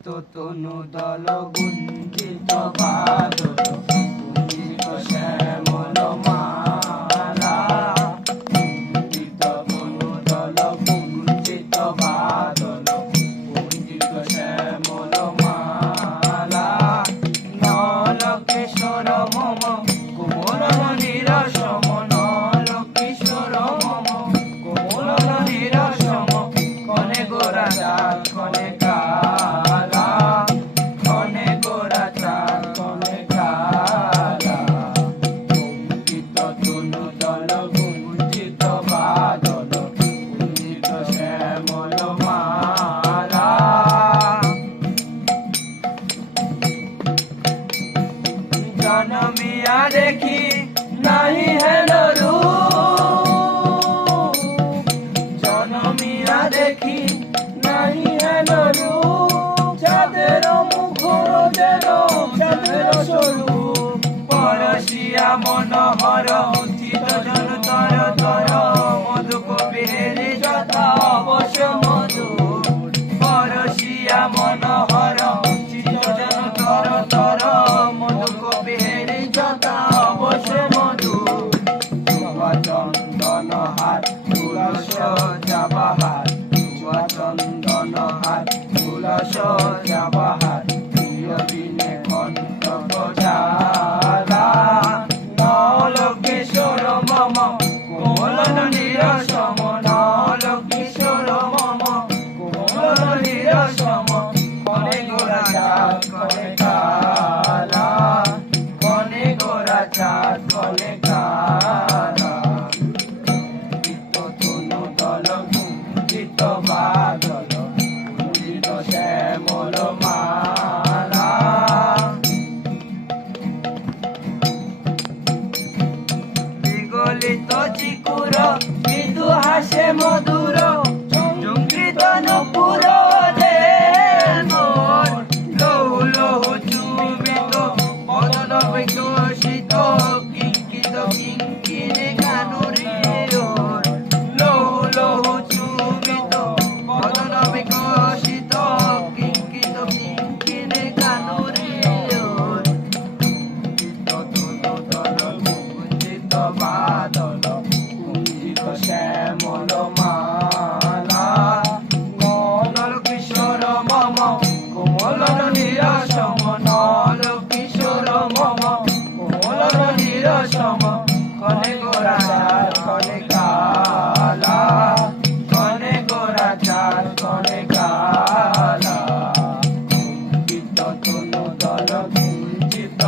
তনু দল গুঞ্জিত বাদল গুঞ্জিত শ্যামল মালা গুঞ্জিত তনু দল গুঞ্জিত বাদল গুঞ্জিত শ্যামল মালা নলকেশ্বর মম কোমল নিরসম নলকেশ্বর মম কোমল নিরসম কনে গোরা চাঁদ কনে কালা কনে গোরা চাঁদ কনে কালা গুঞ্জিত তনু দল গুঞ্জিত বাদল গুঞ্জিত শ্যামল মালা জনমিয়া দেখি নাহি হেন রূপ জনমিয়া দেখি নাহি হেন রূপ চাঁদের মুখর যেন চাঁদের স্বরূপ পরশিয়া মনোহর চিত জন তর তর মধু কবির যথা অবশ্য মধু পরশিয়া মনোহর চিত জন তর তর মধু কবির যথা অবশ্য মধু চন্দন হাত তুলস যাবাহার চন্দন হাত তুলস যাবাহার প্রিয় দিনে কণ্ঠ বজালা নলকেশ্বর মম কোমল নিরসম নলকেশ্বর মম কোমল নিরসম কনে গোরা চাঁদ কনে কালা কনে গোরা চাঁদ কনে কালা তনু দল গুঞ্জিত বাদল গুঞ্জিত শ্যামল মালা বিগলিত চিকুর মৃদু হাসে মধুর চঙ্কৃত নপুর লহু লহু চুবিত মদন বিকশিত কিঙ্কিত কিঙ্কিণী কানুরে লহু লহু চুবিত মদন বিকশিত কিঙ্কিত কিঙ্কিণী কানুরে তনু দল গুঞ্জিত বাদল গুঞ্জিত শ্যামল মালা নলকেশ্বর মম কোমল নিরসম নলকেশ্বর মম কোমল নিরসম কনে গোরা চাঁদ কনে কালা কনে গোরা চাঁদ কনে কালা গুঞ্জিত তনু দল গুঞ্জিত